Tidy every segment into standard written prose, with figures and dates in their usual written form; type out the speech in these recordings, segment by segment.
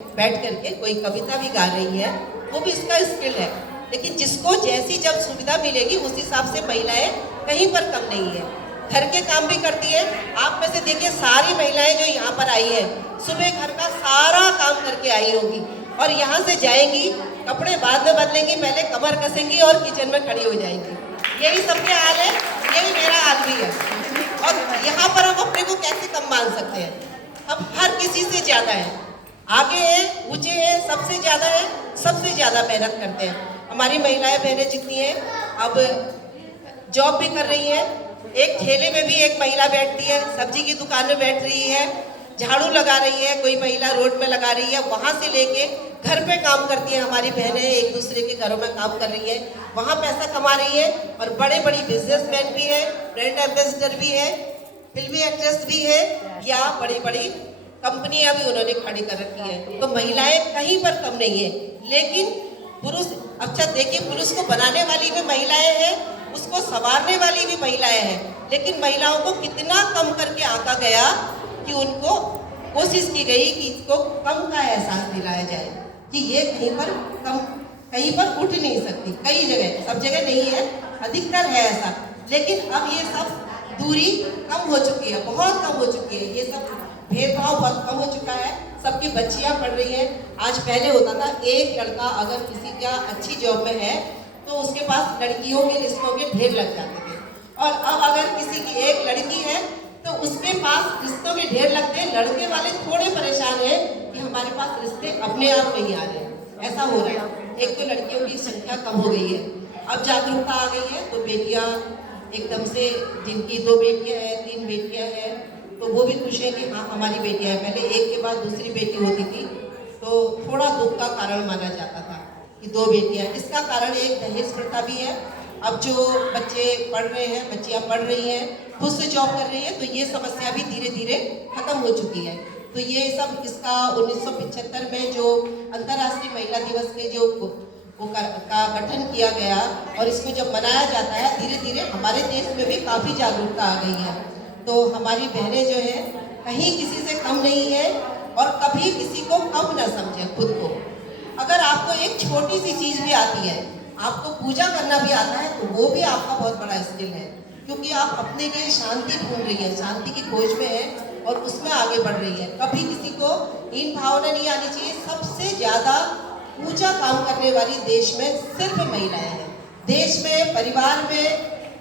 बैठ करके कोई कविता भी गा रही है, वो भी इसका स्किल है। लेकिन जिसको जैसी जब सुविधा मिलेगी उस हिसाब से महिलाएं कहीं पर कम नहीं है। घर के काम भी करती है। आप में से देखिए सारी महिलाएं जो यहाँ पर आई है सुबह घर का सारा काम करके आई होगी और यहाँ से जाएंगी, कपड़े बाद में बदलेंगी, पहले कमर कसेंगी और किचन में खड़ी हो जाएंगी। यही सबके हाल है, यही मेरा हाल भी है। और यहाँ पर हम अपने को कैसे कम मान सकते हैं? हम हर किसी से ज्यादा है, आगे है, ऊंचे है, सबसे ज्यादा है, सबसे ज्यादा मेहनत करते हैं। हमारी महिलाएं बहनें जितनी हैं अब जॉब भी कर रही हैं। एक ठेले में भी एक महिला बैठती है, सब्जी की दुकान में बैठ रही है, झाड़ू लगा रही है, कोई महिला रोड में लगा रही है, वहां से लेके घर पे काम करती है। हमारी बहनें एक दूसरे के घरों में काम कर रही है, वहां पैसा कमा रही है। और बड़े बड़ी बिजनेसमैन भी है, ब्रांड एम्बेसडर भी है, फिल्मी एक्ट्रेस भी है, या बड़ी बड़ी कंपनियां भी उन्होंने खड़ी कर रखी है। तो महिलाएं कहीं पर कम नहीं है। लेकिन पुरुष, अच्छा देखिए, पुरुष को बनाने वाली भी महिलाएं हैं, उसको संवारने वाली भी महिलाएं हैं। लेकिन महिलाओं को कितना कम करके आंका गया कि उनको कोशिश की गई कि इसको कम का एहसास दिलाया जाए कि ये कहीं पर कम, कहीं पर उठ नहीं सकती। कई जगह, सब जगह नहीं है, अधिकतर है ऐसा। लेकिन अब ये सब दूरी कम हो चुकी है, बहुत कम हो चुकी है। ये सब भेदभाव बहुत कम हो चुका है। सबकी बच्चियां पढ़ रही हैं। आज पहले होता था एक लड़का अगर किसी का अच्छी जॉब में है तो उसके पास लड़कियों के रिश्तों के ढेर लग जाते थे, और अब अगर किसी की एक लड़की है तो उसके पास रिश्तों के ढेर लगते हैं। लड़के वाले थोड़े परेशान हैं कि हमारे पास रिश्ते अपने आप नहीं आ रहे। ऐसा हो रहा है। एक तो लड़कियों की संख्या कम हो गई है, अब जागरूकता आ गई है, तो बेटियां एकदम से, जिनकी 2 बेटियां हैं, 3 बेटियां हैं, तो वो भी खुश है कि हाँ हमारी बेटियां हैं। पहले एक के बाद दूसरी बेटी होती थी तो थोड़ा दुख का कारण माना जाता था कि 2 बेटियां। इसका कारण एक दहेज प्रथा भी है। अब जो बच्चे पढ़ रहे हैं, बच्चियां पढ़ रही हैं, खुद से जॉब कर रही हैं, तो ये समस्या भी धीरे धीरे खत्म हो चुकी है। तो ये सब, इसका 1975 में जो अंतर्राष्ट्रीय महिला दिवस के जो का गठन किया गया और इसको जब मनाया जाता है, धीरे धीरे हमारे देश में भी काफ़ी जागरूकता आ गई है। तो हमारी बहनें जो है कहीं किसी से कम नहीं है और कभी किसी को कम ना समझे खुद को। अगर आपको एक छोटी सी चीज़ भी आती है, आपको पूजा करना भी आता है, तो वो भी आपका बहुत बड़ा स्किल है, क्योंकि आप अपने लिए शांति ढूंढ रही है, शांति की खोज में है और उसमें आगे बढ़ रही है। कभी किसी को हीन भावना नहीं आनी चाहिए। सबसे ज़्यादा ऊंचा काम करने वाली देश में सिर्फ महिलाएं हैं। देश में, परिवार में,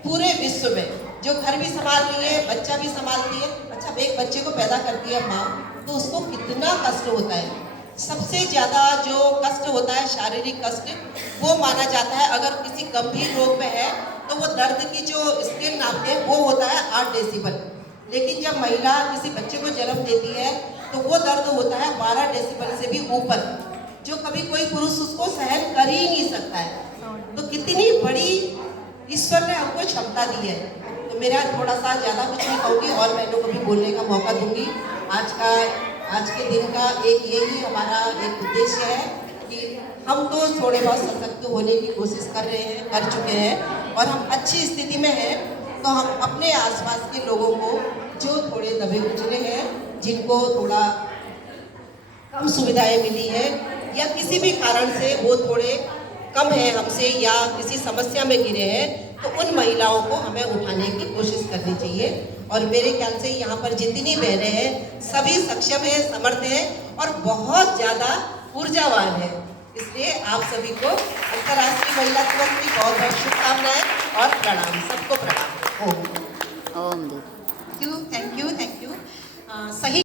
पूरे विश्व में, जो घर भी संभाल रही है, बच्चा भी संभालती है। अच्छा, एक बच्चे को पैदा करती है माँ, तो उसको कितना कष्ट होता है। सबसे ज़्यादा जो कष्ट होता है, शारीरिक कष्ट, वो माना जाता है अगर किसी गंभीर रोग में है तो वो दर्द की जो स्केल नापते हैं वो होता है 8 डेसिबल। लेकिन जब महिला किसी बच्चे को जन्म देती है तो वो दर्द होता है 12 डेसिबल से भी ऊपर, जो कभी कोई पुरुष उसको सहन कर ही नहीं सकता है। तो कितनी बड़ी ईश्वर ने हमको क्षमता दी है। तो मेरा थोड़ा सा ज़्यादा कुछ नहीं कहूँगी और बहनों को भी बोलने का मौका दूंगी। आज के दिन का एक यही हमारा एक उद्देश्य है कि हम तो थोड़े बहुत सशक्त होने की कोशिश कर रहे हैं, कर चुके हैं, और हम अच्छी स्थिति में हैं। तो हम अपने आसपास के लोगों को जो थोड़े दबे कुचले हैं, जिनको थोड़ा कम सुविधाएं मिली है या किसी भी कारण से वो थोड़े कम है हमसे या किसी समस्या में घिरे हैं, तो उन महिलाओं को हमें उठाने की कोशिश करनी चाहिए। और मेरे ख्याल से यहाँ पर जितनी बहनें हैं सभी सक्षम हैं, समर्थ हैं और बहुत ज़्यादा ऊर्जावान हैं। इसलिए आप सभी को अंतर्राष्ट्रीय महिला दिवस की बहुत बहुत शुभकामनाएं और प्रणाम। सबको प्रणाम। ओम। ओम। Thank you. सही